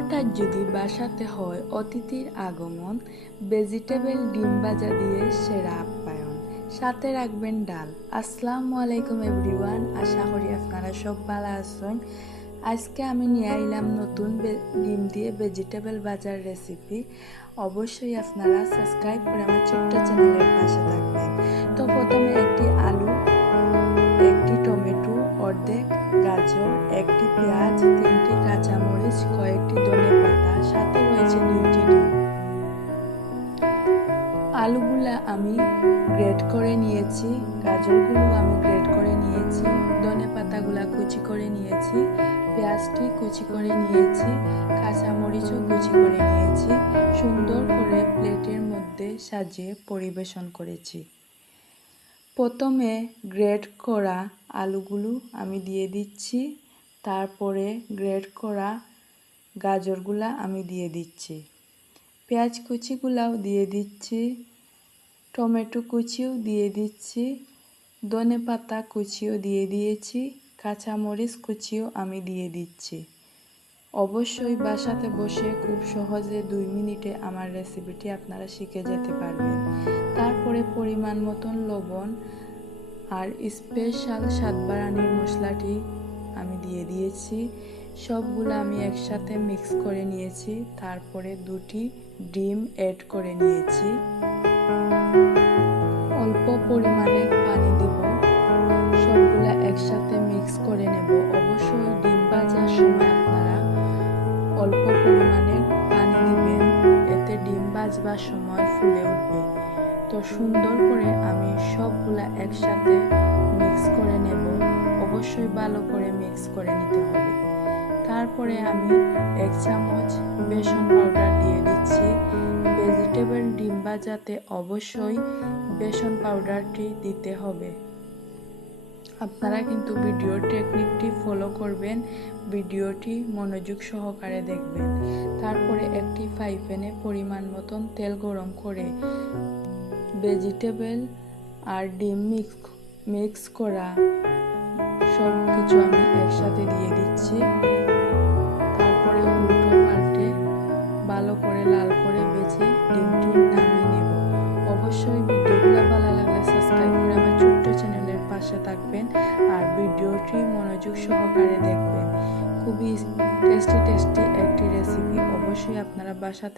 হঠাৎ যদি বাসাতে হয় অতিথির আগমন, ভেজিটেবল ডিম ভাজা দিয়ে সেরা আপ্যায়ন, সাথে রাখবেন ডাল। আসসালামু আলাইকুম এভরিওয়ান, আশা করি আপনারা সব ভালো আছেন। আজকে আমি নিয়ে আইলাম নতুন ডিম দিয়ে ভেজিটেবল ভাজার রেসিপি। অবশ্যই আপনারা সাবস্ক্রাইব করে আমার ছোট্ট চ্যানেলের পাশে থাকবেন। তো প্রথমে একটি আলু, একটি টমেটো, অর্ধেক গাজর, একটি পেঁয়াজ, 3টি কাঁচামরিচ, কয়েকটি ধনেপাতা, সাথে রয়েছে 2টি ডিম। আলুগুলা আমি গ্রেট করে নিয়েছি, গাজরগুলো আমি গ্রেট করে নিয়েছি, ধনেপাতাগুলা কুচি করে নিয়েছি, পেঁয়াজটি কুচি করে নিয়েছি, কাঁচামরিচও কুচি করে নিয়েছি। সুন্দর করে প্লেটের মধ্যে সাজিয়ে পরিবেশন করেছি। প্রথমে গ্রেট করা আলুগুলো আমি দিয়ে দিচ্ছি, তারপরে গ্রেট করা গাজরগুলা আমি দিয়ে দিচ্ছি, পেঁয়াজ কুচিগুলাও দিয়ে দিচ্ছি, টমেটো কুচিও দিয়ে দিচ্ছি, ধনেপাতা কুচিও দিয়ে দিয়েছি, কাঁচামরিচ কুচিও আমি দিয়ে দিচ্ছি। অবশ্যই বাসাতে বসে খুব সহজে 2 মিনিটে আমার রেসিপিটি আপনারা শিখে যেতে পারবেন। তারপরে পরিমাণ মতন লবণ আর স্পেশাল স্বাদ বাড়ানোর মশলাটি আমি দিয়ে দিয়েছি। সবগুলো আমি একসাথে মিক্স করে নিয়েছি। তারপরে 2টি ডিম অ্যাড করে নিয়েছি। অল্প পরিমাণে পানি দেব, সবগুলা একসাথে মিক্স করে নেব। অবশ্যই ডিম ভাজার সময় আপনারা অল্প পরিমাণে পানি দিবেন, এতে ডিম ভাজবার সময় ফুলে উঠবে। তো সুন্দর করে আমি সবগুলা একসাথে মিক্স করে নেব। অবশ্যই ভালো করে মিক্স করে নিতে হবে। তারপরে আমি 1 চামচ বেসন পাউডার দিয়ে দিচ্ছি। ভেজিটেবল ডিম ভাজাতে অবশ্যই বেসন পাউডারটি দিতে হবে। আপনারা কিন্তু ভিডিওর টেকনিকটি ফলো করবেন, ভিডিওটি মনোযোগ সহকারে দেখবেন। তারপরে একটি ফ্রাই প্যানে পরিমাণ মতন তেল গরম করে ভেজিটেবল আর ডিম মিক্স করা সব কিছু আমি একসাথে দিয়ে দিচ্ছি। তারপরে উল্টো পাল্টে ভালো করে লাল করে ভেজে ডিমটি নামিয়ে নেব। অবশ্যই ভিডিওগুলো ভালো লাগলে সাবস্ক্রাইব করে আমার ছোট্ট চ্যানেলের পাশে থাকবেন আর ভিডিওটি মনোযোগ সহকারে দেখবেন। খুবই টেস্টি একটি রেসিপি, অবশ্যই আপনারা বাসাতে